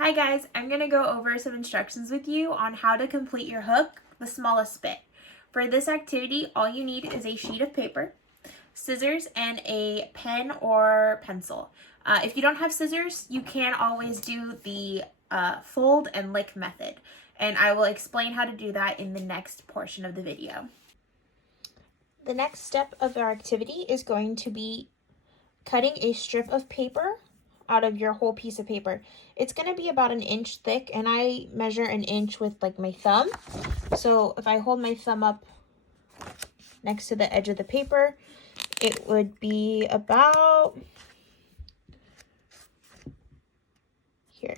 Hi guys, I'm going to go over some instructions with you on how to complete your hook the smallest bit. For this activity, all you need is a sheet of paper, scissors, and a pen or pencil. If you don't have scissors, you can always do the fold and lick method, and I will explain how to do that in the next portion of the video. The next step of our activity is going to be cutting a strip of paper out of your whole piece of paper. It's going to be about 1 inch thick, and I measure 1 inch with like my thumb. So if I hold my thumb up next to the edge of the paper, it would be about here.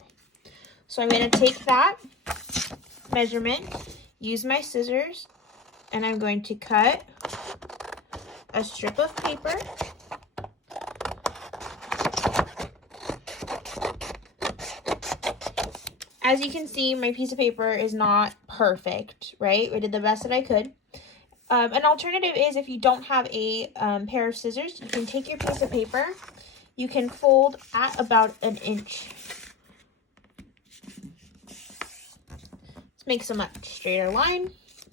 So I'm going to take that measurement, use my scissors, and I'm going to cut a strip of paper. As you can see, my piece of paper is not perfect, right? I did the best that I could. An alternative is if you don't have a pair of scissors, you can take your piece of paper, you can fold at about 1 inch. Let's make some much straighter line.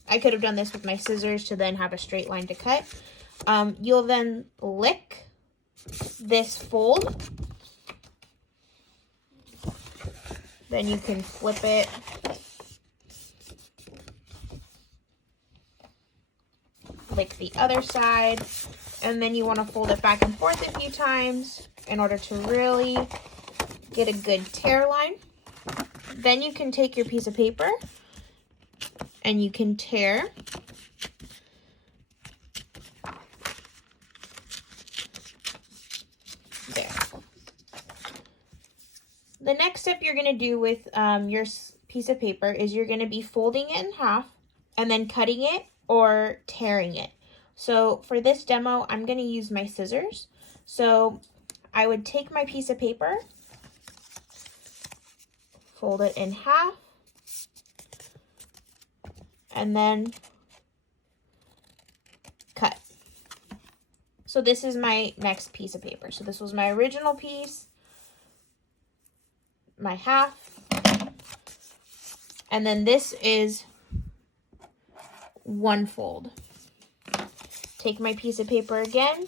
I could have done this with my scissors to then have a straight line to cut. You'll then lick this fold. Then you can flip it. Lick the other side. And then you want to fold it back and forth a few times in order to really get a good tear line. Then you can take your piece of paper and you can tear. There. The next step you're going to do with your piece of paper is you're going to be folding it in half and then cutting it or tearing it. So for this demo, I'm going to use my scissors. So I would take my piece of paper, fold it in half, and then cut. So this is my next piece of paper. So this was my original piece, my half, and then this is one fold. Take my piece of paper again,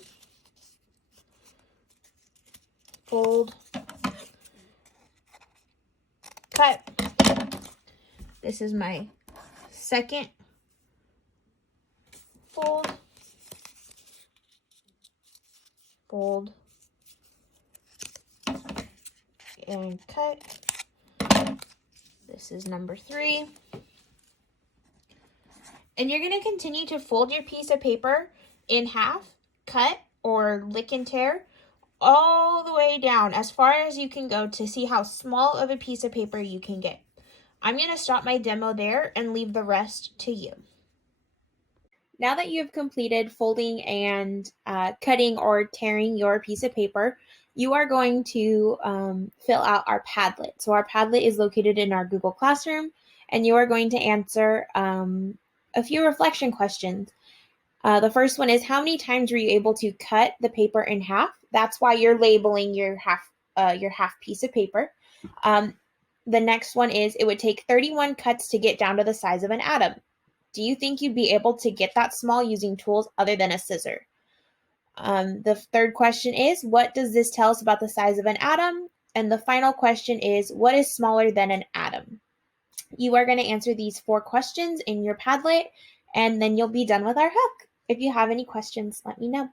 fold, cut. This is my second fold, fold, and cut. This is number 3. And you're going to continue to fold your piece of paper in half, cut, or lick and tear all the way down as far as you can go to see how small of a piece of paper you can get. I'm going to stop my demo there and leave the rest to you. Now that you've completed folding and cutting or tearing your piece of paper, you are going to fill out our Padlet. So our Padlet is located in our Google Classroom, and you are going to answer a few reflection questions. The first one is, how many times were you able to cut the paper in half? That's why you're labeling your half piece of paper. The next one is, it would take 31 cuts to get down to the size of an atom. Do you think you'd be able to get that small using tools other than a scissor? The third question is, what does this tell us about the size of an atom? And the final question is, what is smaller than an atom? You are going to answer these 4 questions in your Padlet, and then you'll be done with our hook. If you have any questions, let me know.